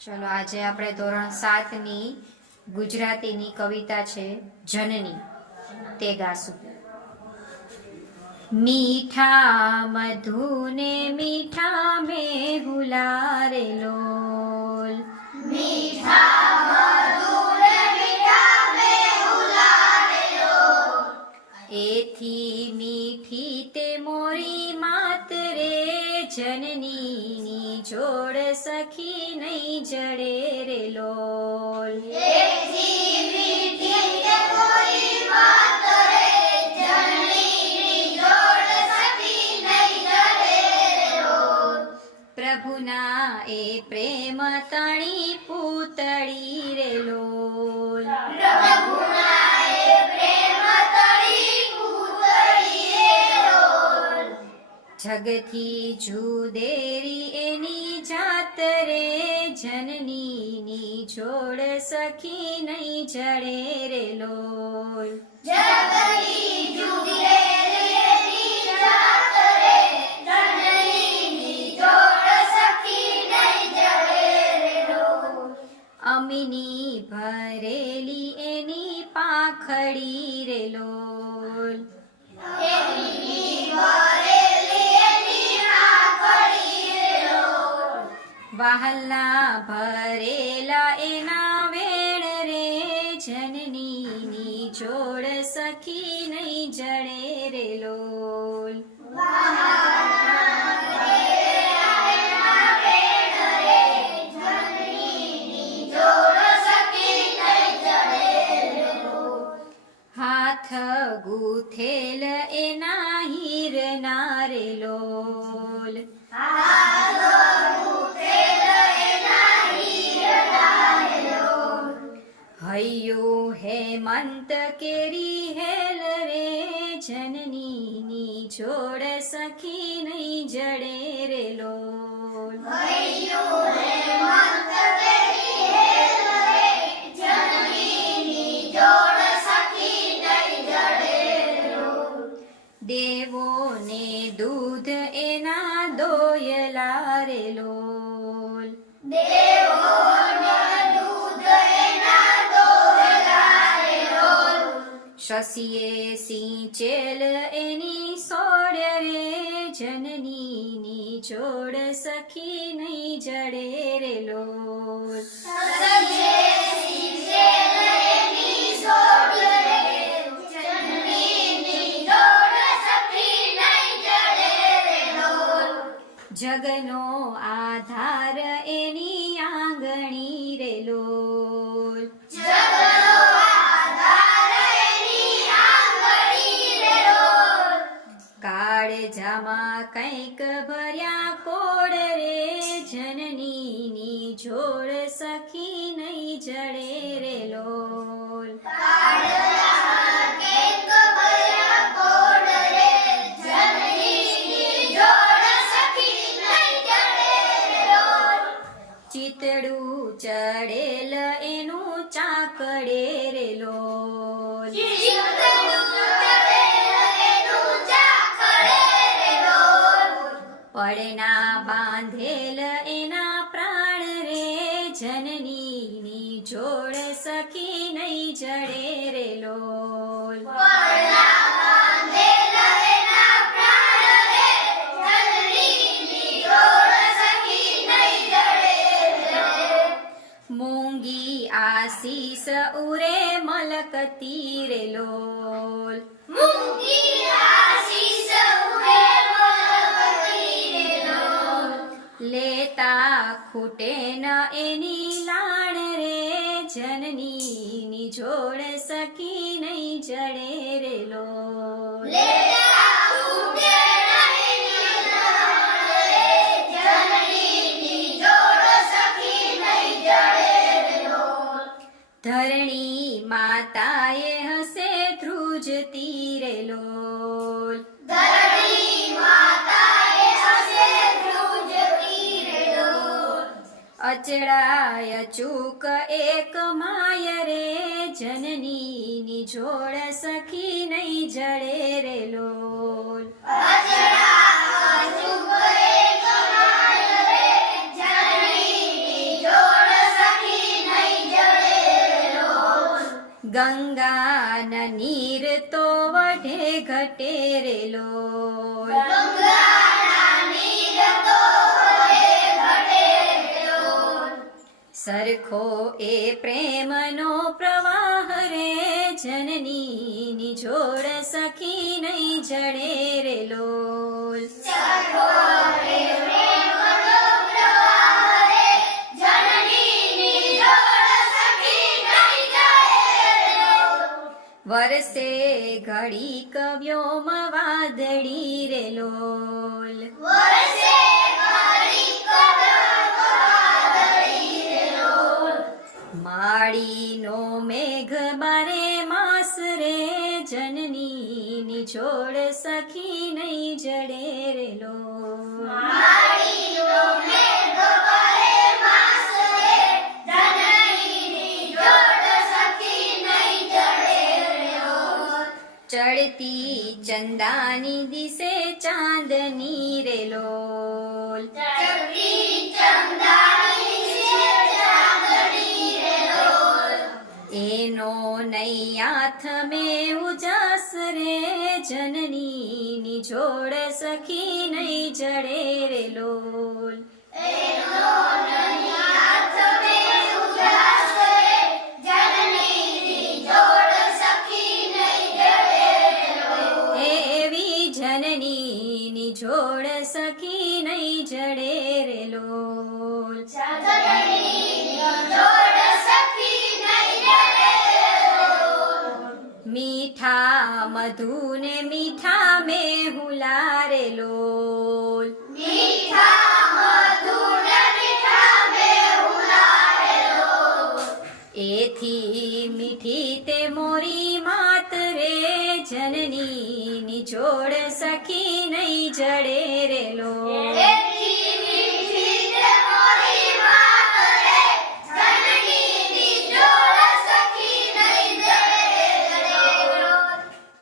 ચલો આજે આપણે ધોરણ 7 ની ગુજરાતીની કવિતા છે જનની તે ગાશું। મીઠા મધુને મીઠા મેહુલા રે લોલ, મીઠા મધુને મીઠા મેહુલા રે લોલ, એથી મીઠી તે મોરી માત રે જનનીની જોડ સખી નહીં જડે રે લોલ। એથી મીઠી તે મોરી માત રે જનનીની જોડ સખી નહીં જડે રે લોલ। પ્રભુના એ પ્રેમ તણી પૂતળી રે લોલ, પ્રભુના એ પ્રેમ તળી પૂતળી રે લોલ। જગથી જુદેરી એની જાત રે જનનીની જોડ સખી નહીં જડે રે લોલ। જગતી જુદે રેની જાત રે જનનીની જોડ સખી નહીં જડે રે લોલ। અમીની ભરેલી એની પાંખડી રે લોલ, એની ભરેલી એની આંખડી રે લોલ। વહાલના ભરેલા એના વેણ રે જનનીની જોડ સખી નહીં જડે રે લોલ। હાથ ગૂથેલ એના હીરના રે લોલ, હૈયું હેમંત કેરી હેલ રે જનનીની જોડ સખી નહીં જડે રે લોલ। દેવોને દૂધ એના દોયલા રે લોલ, શશીએ સિંચેલ એની સોડ રે જનનીની જોડ સખી નહીં જડે રે લોલ। જગનો આધાર એની આંગણી રે લોલ, કાળજામાં કંઈક ભર્યા કોડ રે જનનીની જોડ સખી નહીં જડે રે લોલ। ચિતડું ચડેલ એનું ચાકડે રે લોલ, પડના બાંધેલ એના પ્રાણ રે જનનીની જોડ સખી નહીં જડે રે લોલ। મૂંગી આશીષ ઉરે મલકતી રે લોલ, લેતા ખૂટે ન એની લાણ રે જનનીની જોડ સખી નહીં જડે રે લોલ। ધરણી માતાએ હસે ધ્રુજતી રે લોલ, અચળાય ચૂક એક માય રે જનનીની જોડ સખી નહીં જડે રે લોલ। ગંગાના નીર તો વઢે ઘટે રે લોલ ગંગાના નીર તો વઢે ઘટે લોલ સરખો એ પ્રેમનો પ્રવાહ રે જનની નિજોડ સખી નહીં જડે રે લોલ સરખો રે પ્રેમનો પ્રવાહ રે જનનીની જોડ સખી નહીં જડે લોલ વરસે ઘડી કવ્યોમાં વાદળી રે લોલ વરસે ઘડી વાદળી રે લોલ માળીનો મેઘ બારે માસ રે જનની નિજોડ સખી નહીં જડે રે લોલ માળીનો મેઘ બારે માસ રે જનનીની જોડ સખી નહીં જડે લોલ ચડતી ચંદાની દિશે ચાંદની રે લોલ ચડતી ચંદાની છે ચાંદની રે લોલ એનો નૈયાથ મેં ઉજાસ રે જનની નિજોડ સખી નહીં જડે રે લોલ એનો નૈયાથ મેં ઉજાસ રે જનનીની જોડ સખી નહીં જડે લોલ એવી જનની નિજોડ સખી નહીં જડે રે લોલ જનનીની જોડ સખી નહીં જડે લોલ મીઠા મધુને મીઠા મેહુલા રે લોલ મીઠા મધુર મીઠા મેહુલા રે લોલ એથી મીઠી તે મોરી માત રે જનની નિજોડ સખી નહીં જડે રે લોલ